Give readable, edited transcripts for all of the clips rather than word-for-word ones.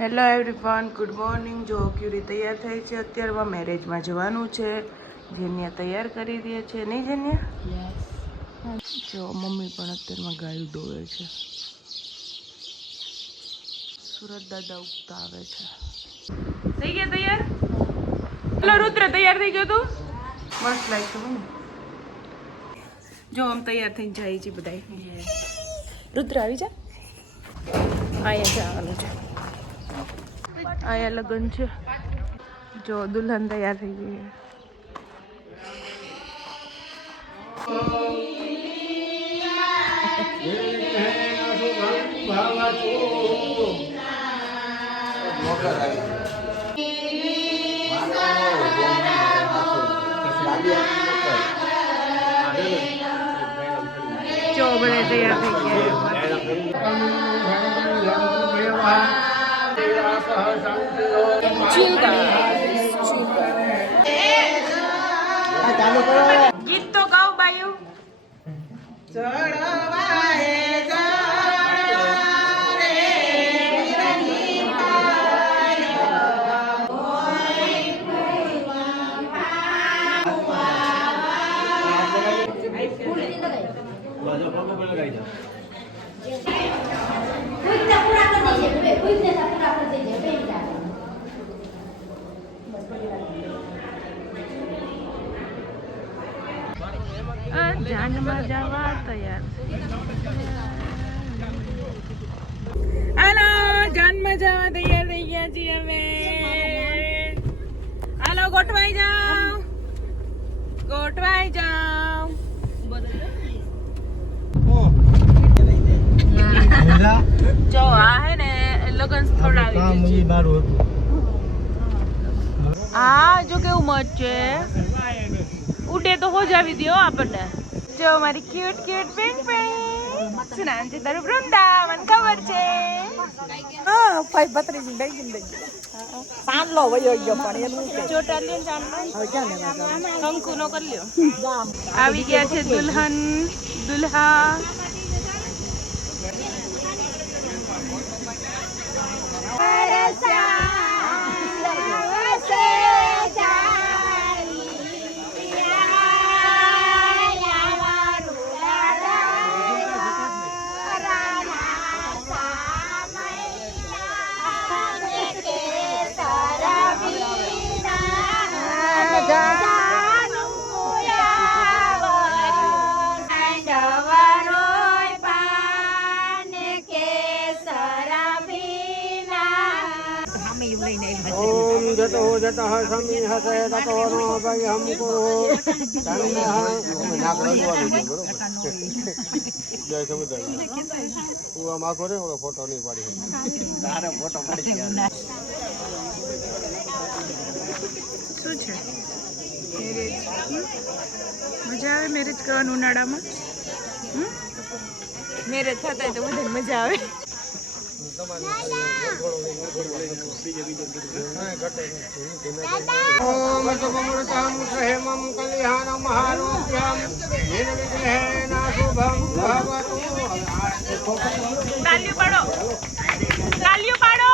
Hello everyone, good morning. જો ક્યુરી તૈયાર થઈ છે. અત્યારમાં મેરેજમાં જવાનું છે. જેનિયા તૈયાર કરી દે છે, નહીં જેનિયા? જો મમ્મી પણ અત્યારમાં ગાયું દોવે છે. સુરત દાદા ઉગતા આવે છે. થઈ ગયા તૈયાર? હેલો રુદ્ર, તૈયાર થઈ ગયો તું? મસ્ત લાગશે મને. જો આમ તૈયાર થઈને જાય છે બધા. રુદ્ર આવી જા. અહીંયા જવાનું છે. આયા લગન છે. જો દુલ્હન તૈયાર થઈ ગઈ છે. જો બધા તૈયાર થઈ ગયા. ગીત તો ગાઓ બાયું. જાનમાં જવા તૈયાર. હાલો, જાનમાં જવા તૈયાર થઈ ગયા છીએ અમે. હાલો, ગોઠવાઈ જાઓ, ગોઠવાઈ જાઓ. જો આ હે ને લગન સ્થળ આવી ગયું છે. આ જો કેવું મસ્ત છે. ઉડે તો હો જ આવી દો આપણને. જો મારી ક્યુટ ક્યુટ બેન ફ્રેન્ડ. શું નામ છે તારું? વૃંદા. મને ખબર છે. હા, ભાઈ ભત્રીજી લઈ ગઈ. પાંડલો વયો ગયો પણ એનું છે. ચોટા લે જામનો. હવે ક્યાં લેવા જાવ? કંકુ નો કરી લ્યો. આવી ગયા છે દુલ્હન દુલ્હા. ओम जतो जतः समी हसे ततो नो भय हमको तन्ने ना करवानी છે બરોબર જય સમુદાય હું આમ આખો રે ઓલો ફોટો નહીં પાડી તારે ફોટો પાડી ગયા. શું છે મેરેજ? મજા આવે મેરેજ કરવાનું ઉનાળામાં? મેરેજ થતા તો બધાને મજા આવે. ओम समृतं हेमं कल्याणं महारोग्यं निर्विघ्नेन शुभं भवतु. તાલિયું પાડો, તાલિયું પાડો.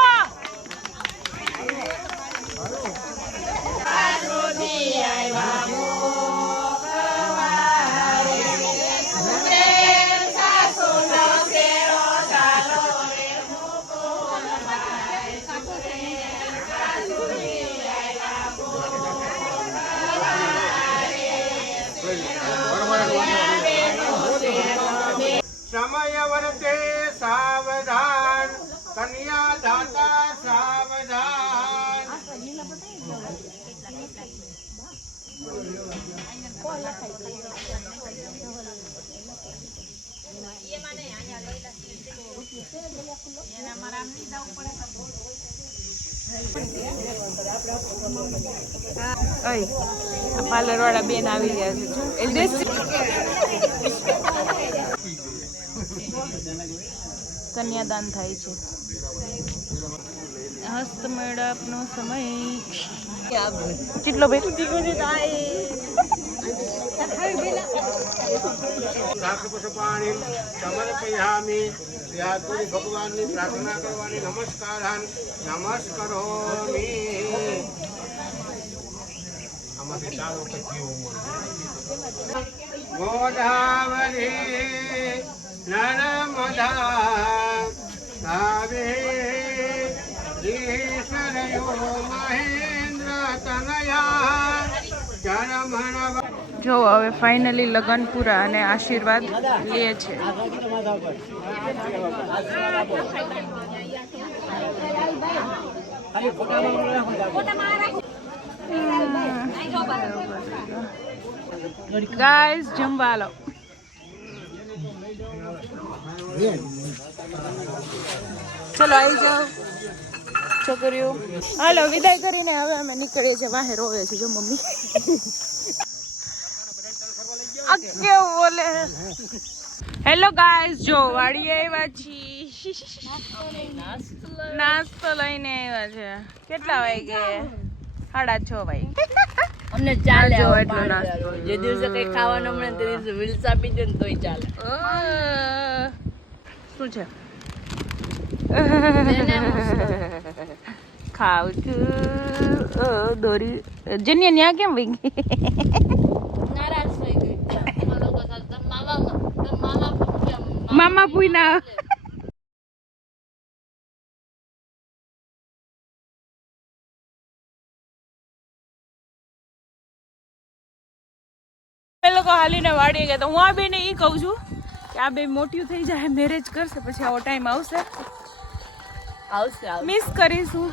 समय वर्ते सावधान कन्या दाता सावधान. આ પાર્લર વાળા બેન આવી ગયા છે. કન્યાદાન થાય છે. હસ્તમેળાપનો સમય કેટલો ભાઈ? પુષ્પાણી સમર્પયામિ. ત્યાર પછી ભગવાનની પ્રાર્થના કરવાની. નમસ્કારાન નમસ્કરોમિ. આમાંથી 4 વખત પીવું મળે. ગોદાવરી નર્મદા કાવેરી ઈશ્વરયો મહેન્દ્ર તનયા ચરમણ. જો હવે ફાઇનલી લગન પૂરા અને આશીર્વાદ લે છે. ગાઈસ જમવા લો. ચલો આવી જાઓ છોકરીઓ. હાલો વિદાય કરીને હવે અમે નીકળીએ છીએ. વાહે રોવે છે જો મમ્મી. આ કેવું બોલે. હેલો ગાઈસ, જો વાડીએ આવ્યા છીએ. નાસ્તો લઈને આવ્યા છે. કેટલા વાગે? 6:30 વાગે. અમને ચાલે જો એટલો નાસ્તો. જે દિવસે કઈ ખાવાનું મળે તે દિવસે વિલ્સ આપી દે ને તોય ચાલે. શું છે? ખાવ છું દોરી. જન્યા ન્યા કેમ વહી ગઈ? નારાજ થઈ ગઈ. મામા પૂના. એ લોકો હાલીને વાડીએ ગયા. તો હું આ બેને ઈ કહું છું કે આ બે મોટી થઈ જાય, મેરેજ કરશે, પછી આવો ટાઈમ આવશે, આવશે મિસ કરીશું.